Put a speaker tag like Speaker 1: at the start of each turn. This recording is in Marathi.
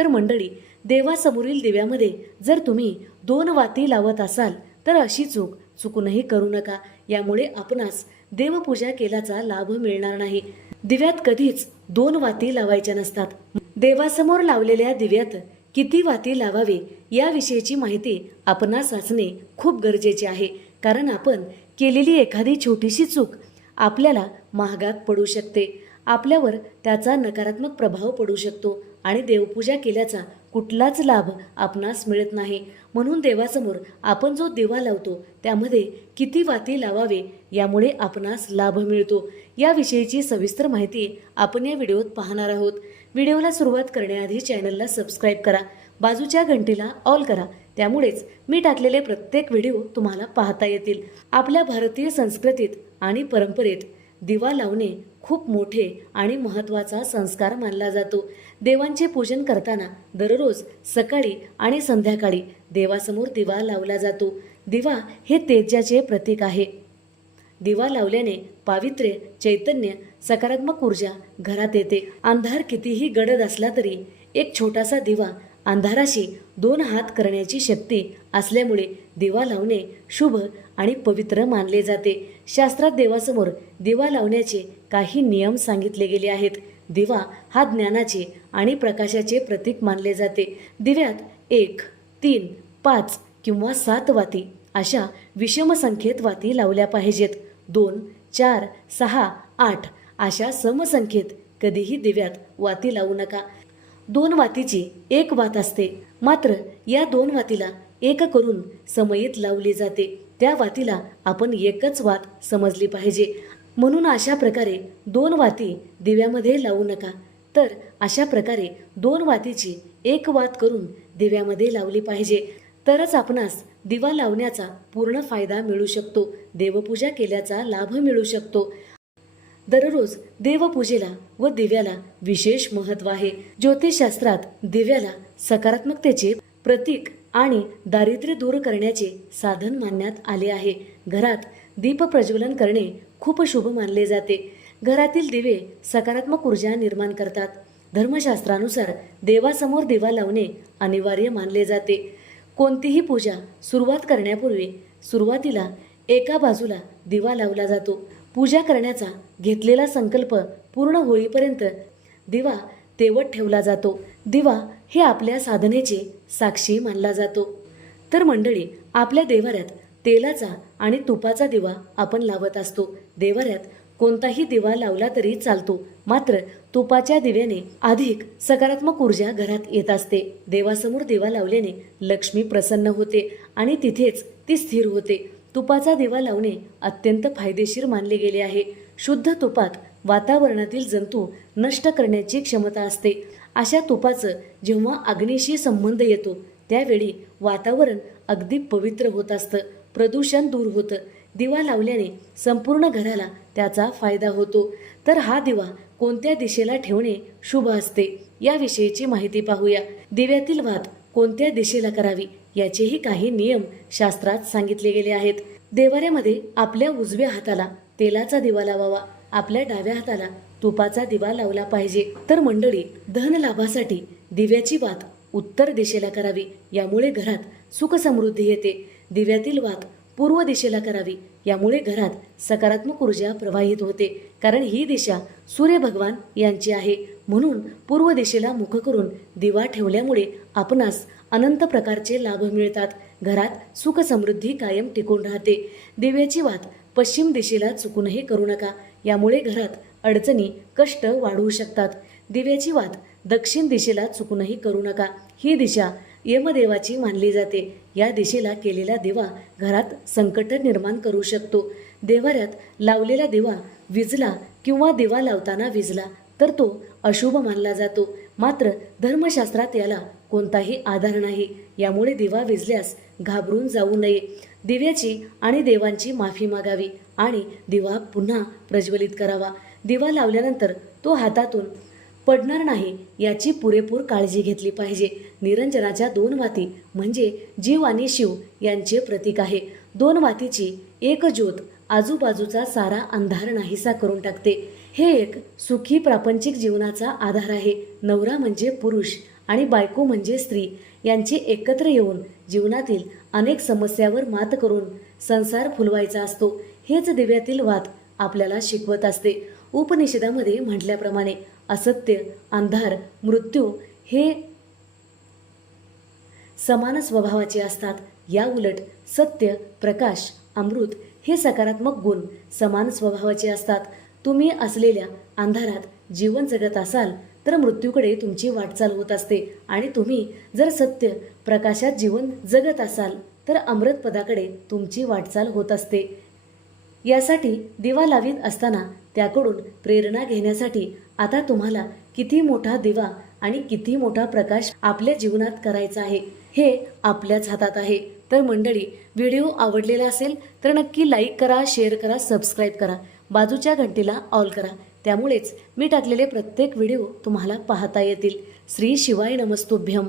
Speaker 1: तर मंडळी देवासमोरील दिव्यामध्ये जर तुम्ही दोन वाती लावत असाल तर अशी चूक चुकूनही करू नका. यामुळे आपणास देवपूजा केल्याचा लाभ मिळणार नाही. दिव्यात कधीच दोन वाती लावायच्या नसतात. देवासमोर लावलेल्या दिव्यात किती वाती लावावे याविषयीची माहिती आपणास असणे खूप गरजेचे आहे. कारण आपण केलेली एखादी छोटीशी चूक आपल्याला महागात पडू शकते. आपल्यावर त्याचा नकारात्मक प्रभाव पडू शकतो आणि देवपूजा केल्याचा कुठलाच लाभ आपणास मिळत नाही. म्हणून देवासमोर आपण जो दिवा लावतो त्यामध्ये किती वाती लावावे यामुळे आपणास लाभ मिळतो. याविषयीची सविस्तर माहिती आपण या व्हिडिओत पाहणार आहोत. व्हिडिओला सुरुवात करण्याआधी चॅनलला सबस्क्राईब करा बाजूच्या घंटीला ऑल करा त्यामुळेच मी टाकलेले प्रत्येक व्हिडिओ तुम्हाला पाहता येतील. आपल्या भारतीय संस्कृतीत आणि परंपरेत दिवा लावणे खूप मोठे आणि महत्त्वाचा संस्कार मानला जातो. देवांचे पूजन करताना दररोज सकाळी आणि संध्याकाळी देवासमोर दिवा लावला जातो. दिवा हे तेजाचे प्रतीक आहे. दिवा लावल्याने पावित्र्य चैतन्य सकारात्मक ऊर्जा घरात येते. अंधार कितीही गडद असला तरी एक छोटासा दिवा अंधाराशी दोन हात करण्याची शक्ती असल्यामुळे दिवा लावणे शुभ आणि पवित्र मानले जाते. शास्त्रात देवासमोर दिवा लावण्याचे काही नियम सांगितले गेले आहेत. दिवा हा ज्ञानाचे आणि प्रकाशाचे प्रतीक मानले जाते. दिव्यात एक तीन पाच किंवा सात वाती अशा विषम संख्येत वाती लावल्या पाहिजेत. दोन चार सहा आठ अशा समसंख्येत कधीही दिव्यात वाती लावू नका. दोन वातीची एक वात असते. मात्र या दोन वातीला एक करून समयीत लावली जाते. त्या वातीला आपण एकच वात समजली पाहिजे. म्हणून अशा प्रकारे दोन वाती दिव्यामध्ये लावू नका. तर अशा प्रकारे दोन वातीची एक वात करून दिव्यामध्ये लावली पाहिजे. तरच आपणास दिवा लावण्याचा पूर्ण फायदा मिळू शकतो. देवपूजा केल्याचा लाभ मिळू शकतो. दररोज देवपूजेला व दिव्याला विशेष महत्त्व आहे. ज्योतिषशास्त्रात दिव्याला सकारात्मकतेचे प्रतीक आणि दारिद्र्य दूर करण्याचे साधन मानण्यात आले आहे. घरात दीप प्रज्वलन करणे खूप शुभ मानले जाते. घरातील दिवे सकारात्मक ऊर्जा निर्माण करतात. धर्मशास्त्रानुसार देवासमोर दिवा लावणे अनिवार्य मानले जाते. कोणतीही पूजा सुरुवात करण्यापूर्वी सुरुवातीला एका बाजूला दिवा लावला जातो. पूजा करण्याचा घेतलेला संकल्प पूर्ण होईपर्यंत दिवा तेवत ठेवला जातो. दिवा हे आपल्या साधनेचे साक्षी मानला जातो. तर मंडळी आपल्या देवाऱ्यात तेलाचा आणि तुपाचा दिवा आपण लावत असतो. देवाऱ्यात कोणताही दिवा लावला तरी चालतो. मात्र तुपाच्या दिव्याने अधिक सकारात्मक ऊर्जा घरात येत असते. देवासमोर दिवा लावल्याने लक्ष्मी प्रसन्न होते आणि तिथेच ती स्थिर होते. तुपाचा दिवा लावणे अत्यंत फायदेशीर मानले गेले आहे. शुद्ध तुपात वातावरणातील जंतू नष्ट करण्याची क्षमता असते. अशा तुपाचं जेव्हा अग्नीशी संबंध येतो त्यावेळी वातावरण अगदी पवित्र होत असतं प्रदूषण दूर होतं. दिवा लावल्याने संपूर्ण घराला त्याचा फायदा होतो. तर हा दिवा कोणत्या दिशेला ठेवणे शुभ असते याविषयीची माहिती पाहूया. दिव्यातील वात कोणत्या दिशेला करावी? याचेही काही नियम शास्त्रात सांगितले गेले आहेत. देवाऱ्यामध्ये आपल्या उजव्या हाताला तेलाचा दिवा लावावा आपल्या डाव्या हाताला तुपाचा दिवा लावला पाहिजे. तर मंडळी धन लाभासाठी दिव्याची वात उत्तर दिशेला करावी यामुळे घरात सुखसमृद्धी येते. दिव्यातील वात पूर्व दिशेला करावी यामुळे घरात सकारात्मक ऊर्जा प्रवाहित होते. कारण ही दिशा सूर्य भगवान यांची आहे. म्हणून पूर्व दिशेला मुख करून दिवा ठेवल्यामुळे आपणास अनंत प्रकारचे लाभ मिळतात. घरात सुख समृद्धी कायम टिकून राहते. दिव्याची वात पश्चिम दिशेला चुकूनही करू नका. यामुळे घरात अडचणी कष्ट वाढवू शकतात. दिव्याची वात दक्षिण दिशेला चुकूनही करू नका. ही दिशा यमदेवाची मानली जाते. या दिशेला केलेला दिवा घरात संकट निर्माण करू शकतो. देवाऱ्यात लावलेला दिवा विजला किंवा दिवा लावताना विजला तर तो अशुभ मानला जातो. मात्र धर्मशास्त्रात याला कोणताही आधार नाही. यामुळे दिवा विजल्यास घाबरून जाऊ नये. दिव्याची आणि देवांची माफी मागावी आणि दिवा पुन्हा प्रज्वलित करावा. दिवा लावल्यानंतर तो हातातून पडणार नाही याची पुरेपूर काळजी घेतली पाहिजे. निरंजनाच्या दोन वाती म्हणजे जीव आणि शिव यांचे प्रतीक आहे. दोन वातीची एक ज्योत आजूबाजूचा सारा अंधार नाहीसा करून टाकते. हे एक सुखी प्रापंचिक जीवनाचा आधार आहे. नवरा म्हणजे पुरुष. आणि बायको म्हणजे स्त्री यांची एकत्र येऊन जीवनातील अनेक समस्यावर मात करून संसार फुलवायचा असतो हेच दिव्यातील वाद आपल्याला शिकवत असते. उपनिषदामध्ये म्हटल्याप्रमाणे असत्य अंधार मृत्यू हे समान स्वभावाचे असतात. या उलट सत्य प्रकाश अमृत हे सकारात्मक गुण समान स्वभावाचे असतात. तुम्ही असलेल्या अंधारात जीवन जगत असाल तर मृत्यूकडे तुमची वाटचाल होत असते. आणि तुम्ही जर सत्य प्रकाशात जीवन जगत असाल तर अमृत पदाकडे तुमची वाटचाल होत असते. यासाठी दिवा लावीत असताना त्याकडून प्रेरणा घेण्यासाठी आता तुम्हाला किती मोठा दिवा आणि किती मोठा प्रकाश आपल्या जीवनात करायचा आहे हे आपल्याच हातात आहे. तर मंडळी व्हिडिओ आवडलेला असेल तर नक्की लाईक करा शेअर करा सबस्क्राईब करा. बाजूच्या घंटेला ऑल करा. त्यामुळेच मी टाकलेले प्रत्येक व्हिडिओ तुम्हाला पाहता येतील. श्री शिवाय नमस्तुभ्यम.